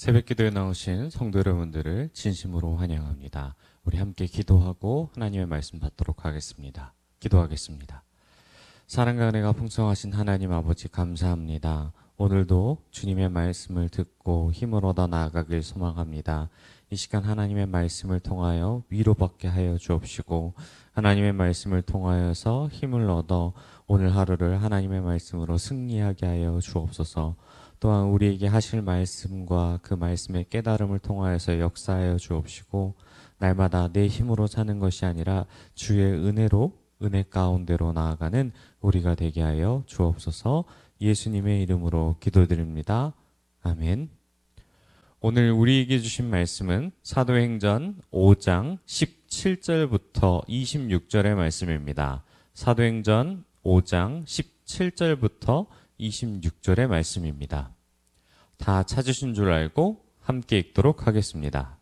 새벽기도에 나오신 성도 여러분들을 진심으로 환영합니다. 우리 함께 기도하고 하나님의 말씀 받도록 하겠습니다. 기도하겠습니다. 사랑과 은혜가 풍성하신 하나님 아버지 감사합니다. 오늘도 주님의 말씀을 듣고 힘을 얻어 나아가길 소망합니다. 이 시간 하나님의 말씀을 통하여 위로받게 하여 주옵시고 하나님의 말씀을 통하여서 힘을 얻어 오늘 하루를 하나님의 말씀으로 승리하게 하여 주옵소서. 또한 우리에게 하실 말씀과 그 말씀의 깨달음을 통하여서 역사하여 주옵시고 날마다 내 힘으로 사는 것이 아니라 주의 은혜로 은혜 가운데로 나아가는 우리가 되게 하여 주옵소서. 예수님의 이름으로 기도드립니다. 아멘. 오늘 우리에게 주신 말씀은 사도행전 5장 17절부터 26절의 말씀입니다. 사도행전 5장 17절부터 26절의 말씀입니다. 다 찾으신 줄 알고 함께 읽도록 하겠습니다.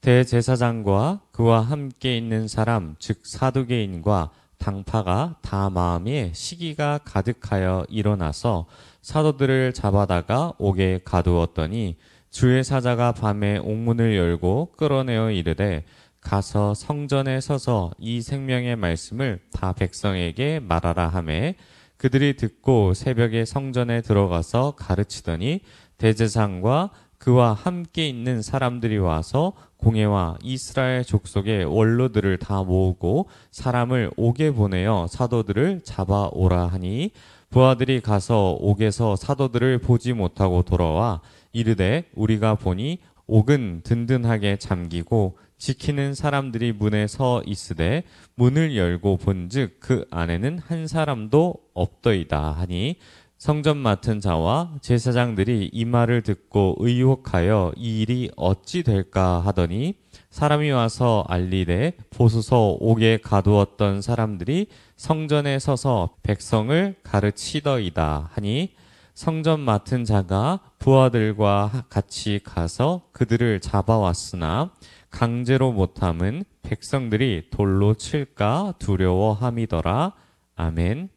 대제사장과 그와 함께 있는 사람 즉 사두개인과 당파가 다 마음에 시기가 가득하여 일어나서 사도들을 잡아다가 옥에 가두었더니 주의 사자가 밤에 옥문을 열고 끌어내어 이르되 가서 성전에 서서 이 생명의 말씀을 다 백성에게 말하라 하매 그들이 듣고 새벽에 성전에 들어가서 가르치더니 대제사장과 그와 함께 있는 사람들이 와서 공회와 이스라엘 족속의 원로들을 다 모으고 사람을 옥에 보내어 사도들을 잡아오라 하니 부하들이 가서 옥에서 사도들을 보지 못하고 돌아와 이르되 우리가 보니 옥은 든든하게 잠기고 지키는 사람들이 문에 서 있으되 문을 열고 본즉 그 안에는 한 사람도 없더이다 하니 성전 맡은 자와 제사장들이 이 말을 듣고 의혹하여 이 일이 어찌 될까 하더니 사람이 와서 알리되 보소서 옥에 가두었던 사람들이 성전에 서서 백성을 가르치더이다 하니 성전 맡은 자가 부하들과 같이 가서 그들을 잡아왔으나 강제로 못함은 백성들이 돌로 칠까 두려워함이더라. 아멘.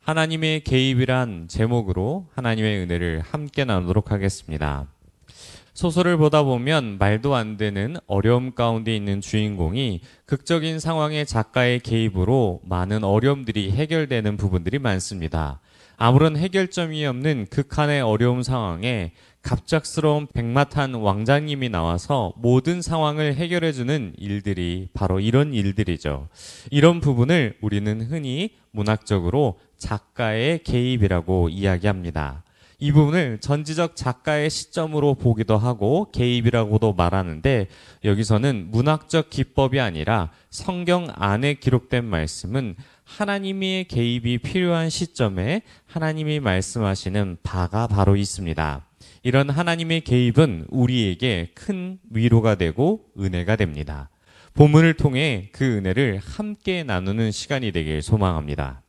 하나님의 개입이란 제목으로 하나님의 은혜를 함께 나누도록 하겠습니다. 소설을 보다 보면 말도 안 되는 어려움 가운데 있는 주인공이 극적인 상황의 작가의 개입으로 많은 어려움들이 해결되는 부분들이 많습니다. 아무런 해결점이 없는 극한의 어려움 상황에 갑작스러운 백마탄 왕자님이 나와서 모든 상황을 해결해주는 일들이 바로 이런 일들이죠. 이런 부분을 우리는 흔히 문학적으로 작가의 개입이라고 이야기합니다. 이 부분을 전지적 작가의 시점으로 보기도 하고 개입이라고도 말하는데 여기서는 문학적 기법이 아니라 성경 안에 기록된 말씀은 하나님의 개입이 필요한 시점에 하나님이 말씀하시는 바가 바로 있습니다. 이런 하나님의 개입은 우리에게 큰 위로가 되고 은혜가 됩니다. 본문을 통해 그 은혜를 함께 나누는 시간이 되길 소망합니다.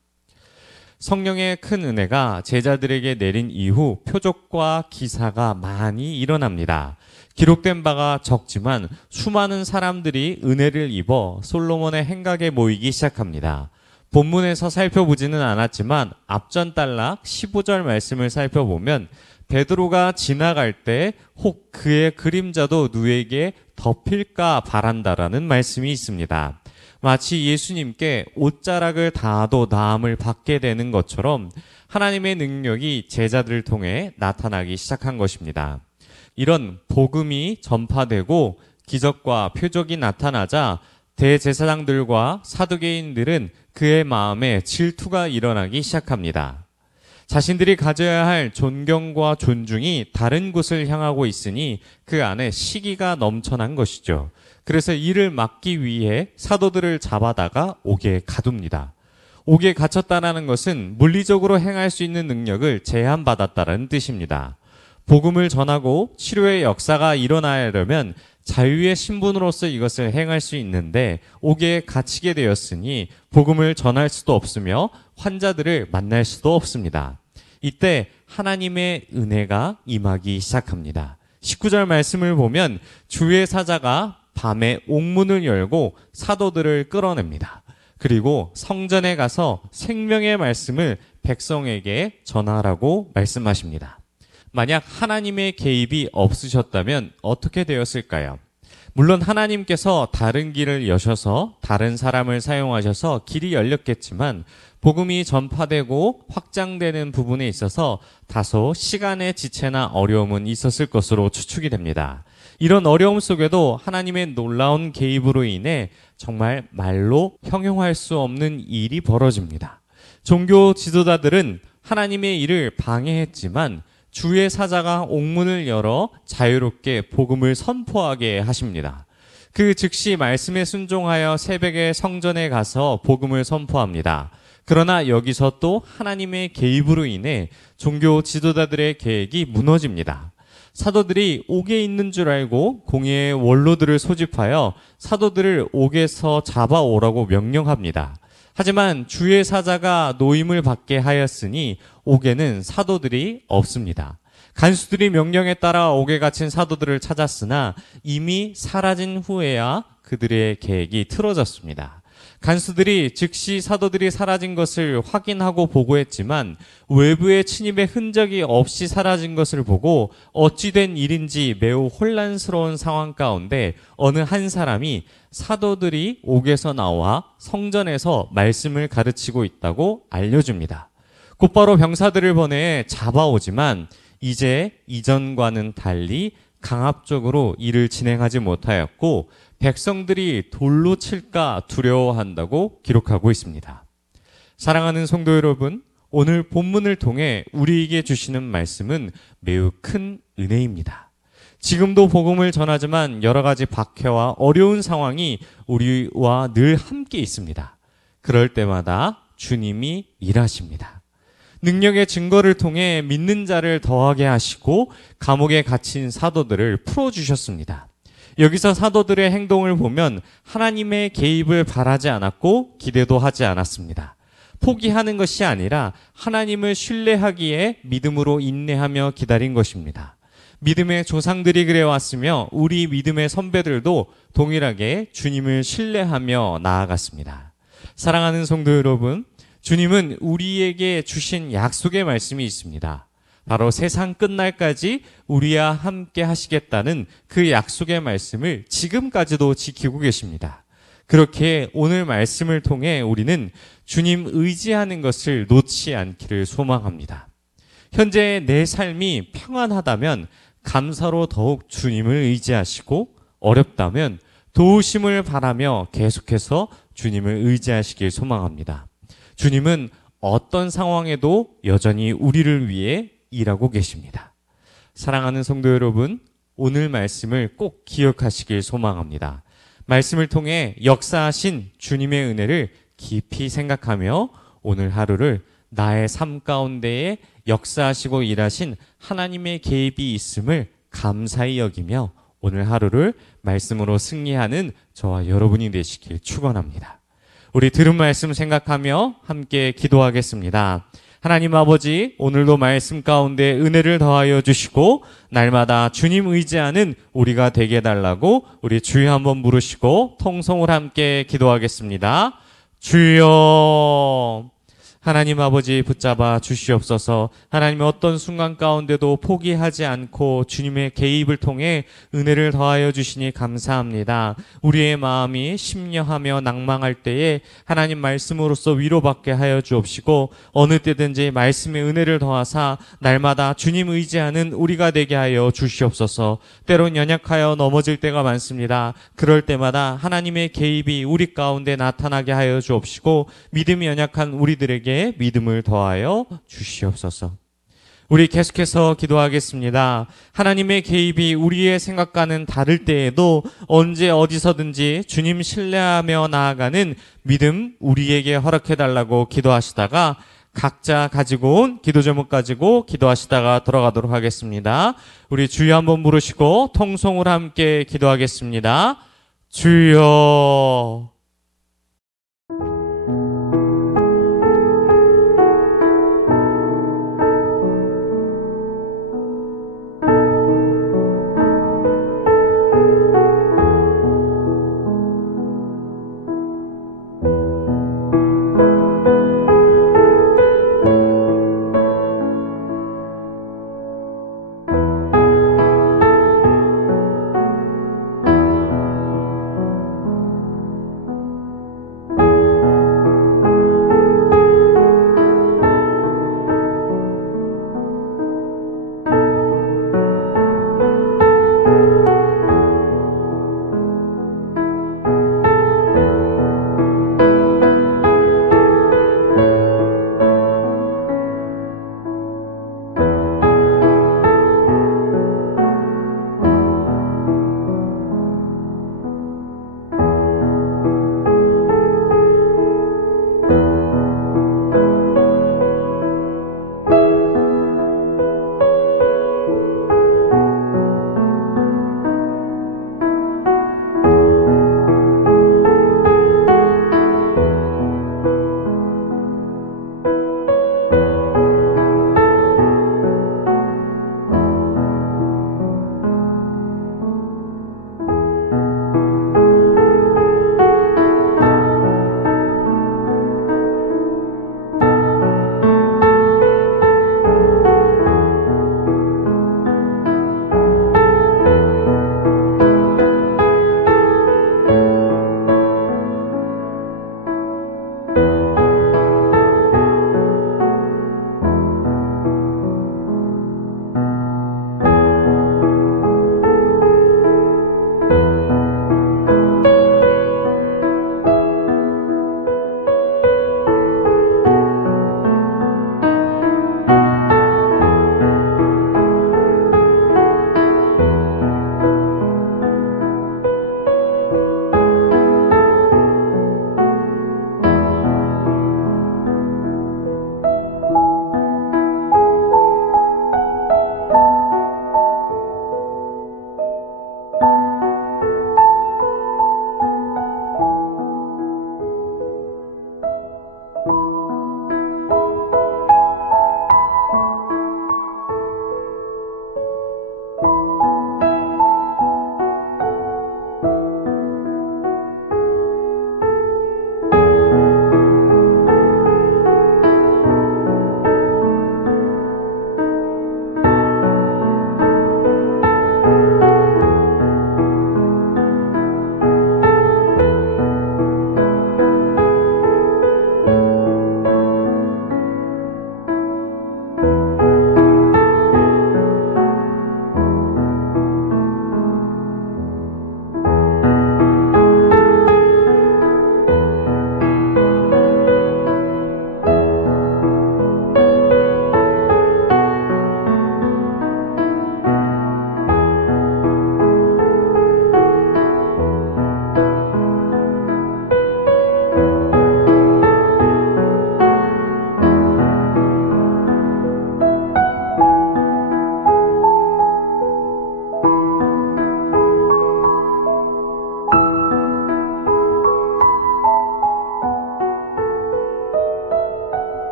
성령의 큰 은혜가 제자들에게 내린 이후 표적과 기사가 많이 일어납니다. 기록된 바가 적지만 수많은 사람들이 은혜를 입어 솔로몬의 행각에 모이기 시작합니다. 본문에서 살펴보지는 않았지만 앞전 단락 15절 말씀을 살펴보면 베드로가 지나갈 때 혹 그의 그림자도 누에게 덮일까 바란다라는 말씀이 있습니다. 마치 예수님께 옷자락을 닿아도 나음을 받게 되는 것처럼 하나님의 능력이 제자들을 통해 나타나기 시작한 것입니다. 이런 복음이 전파되고 기적과 표적이 나타나자 대제사장들과 사두개인들은 그의 마음에 질투가 일어나기 시작합니다. 자신들이 가져야 할 존경과 존중이 다른 곳을 향하고 있으니 그 안에 시기가 넘쳐난 것이죠. 그래서 이를 막기 위해 사도들을 잡아다가 옥에 가둡니다. 옥에 갇혔다는 것은 물리적으로 행할 수 있는 능력을 제한받았다는 뜻입니다. 복음을 전하고 치료의 역사가 일어나려면 자유의 신분으로서 이것을 행할 수 있는데 옥에 갇히게 되었으니 복음을 전할 수도 없으며 환자들을 만날 수도 없습니다. 이때 하나님의 은혜가 임하기 시작합니다. 19절 말씀을 보면 주의 사자가 밤에 옥문을 열고 사도들을 끌어냅니다. 그리고 성전에 가서 생명의 말씀을 백성에게 전하라고 말씀하십니다. 만약 하나님의 개입이 없으셨다면 어떻게 되었을까요? 물론 하나님께서 다른 길을 여셔서 다른 사람을 사용하셔서 길이 열렸겠지만 복음이 전파되고 확장되는 부분에 있어서 다소 시간의 지체나 어려움은 있었을 것으로 추측이 됩니다. 이런 어려움 속에도 하나님의 놀라운 개입으로 인해 정말 말로 형용할 수 없는 일이 벌어집니다. 종교 지도자들은 하나님의 일을 방해했지만 주의 사자가 옥문을 열어 자유롭게 복음을 선포하게 하십니다. 그 즉시 말씀에 순종하여 새벽에 성전에 가서 복음을 선포합니다. 그러나 여기서 또 하나님의 개입으로 인해 종교 지도자들의 계획이 무너집니다. 사도들이 옥에 있는 줄 알고 공예의 원로들을 소집하여 사도들을 옥에서 잡아오라고 명령합니다. 하지만 주의 사자가 노임을 받게 하였으니 옥에는 사도들이 없습니다. 간수들이 명령에 따라 옥에 갇힌 사도들을 찾았으나 이미 사라진 후에야 그들의 계획이 틀어졌습니다. 간수들이 즉시 사도들이 사라진 것을 확인하고 보고했지만 외부의 침입의 흔적이 없이 사라진 것을 보고 어찌된 일인지 매우 혼란스러운 상황 가운데 어느 한 사람이 사도들이 옥에서 나와 성전에서 말씀을 가르치고 있다고 알려줍니다. 곧바로 병사들을 보내 잡아오지만 이제 이전과는 달리 강압적으로 일을 진행하지 못하였고 백성들이 돌로 칠까 두려워한다고 기록하고 있습니다. 사랑하는 성도 여러분, 오늘 본문을 통해 우리에게 주시는 말씀은 매우 큰 은혜입니다. 지금도 복음을 전하지만 여러 가지 박해와 어려운 상황이 우리와 늘 함께 있습니다. 그럴 때마다 주님이 일하십니다. 능력의 증거를 통해 믿는 자를 더하게 하시고 감옥에 갇힌 사도들을 풀어주셨습니다. 여기서 사도들의 행동을 보면 하나님의 개입을 바라지 않았고 기대도 하지 않았습니다. 포기하는 것이 아니라 하나님을 신뢰하기에 믿음으로 인내하며 기다린 것입니다. 믿음의 조상들이 그래왔으며 우리 믿음의 선배들도 동일하게 주님을 신뢰하며 나아갔습니다. 사랑하는 성도 여러분, 주님은 우리에게 주신 약속의 말씀이 있습니다. 바로 세상 끝날까지 우리와 함께 하시겠다는 그 약속의 말씀을 지금까지도 지키고 계십니다. 그렇게 오늘 말씀을 통해 우리는 주님 의지하는 것을 놓지 않기를 소망합니다. 현재 내 삶이 평안하다면 감사로 더욱 주님을 의지하시고 어렵다면 도우심을 바라며 계속해서 주님을 의지하시길 소망합니다. 주님은 어떤 상황에도 여전히 우리를 위해 일하고 계십니다. 사랑하는 성도 여러분, 오늘 말씀을 꼭 기억하시길 소망합니다. 말씀을 통해 역사하신 주님의 은혜를 깊이 생각하며 오늘 하루를 나의 삶 가운데에 역사하시고 일하신 하나님의 개입이 있음을 감사히 여기며 오늘 하루를 말씀으로 승리하는 저와 여러분이 되시길 축원합니다. 우리 들은 말씀 생각하며 함께 기도하겠습니다. 하나님 아버지, 오늘도 말씀 가운데 은혜를 더하여 주시고 날마다 주님 의지하는 우리가 되게 해달라고 우리 주여 한번 부르시고 통성을 함께 기도하겠습니다. 주여. 하나님 아버지 붙잡아 주시옵소서. 하나님의 어떤 순간 가운데도 포기하지 않고 주님의 개입을 통해 은혜를 더하여 주시니 감사합니다. 우리의 마음이 심려하며 낭망할 때에 하나님 말씀으로써 위로받게 하여 주옵시고 어느 때든지 말씀의 은혜를 더하사 날마다 주님 의지하는 우리가 되게 하여 주시옵소서. 때론 연약하여 넘어질 때가 많습니다. 그럴 때마다 하나님의 개입이 우리 가운데 나타나게 하여 주옵시고 믿음이 연약한 우리들에게 믿음을 더하여 주시옵소서. 우리 계속해서 기도하겠습니다. 하나님의 개입이 우리의 생각과는 다를 때에도 언제 어디서든지 주님 신뢰하며 나아가는 믿음 우리에게 허락해달라고 기도하시다가 각자 가지고 온 기도 제목 가지고 기도하시다가 돌아가도록 하겠습니다. 우리 주여 한번 부르시고 통성으로 함께 기도하겠습니다. 주여.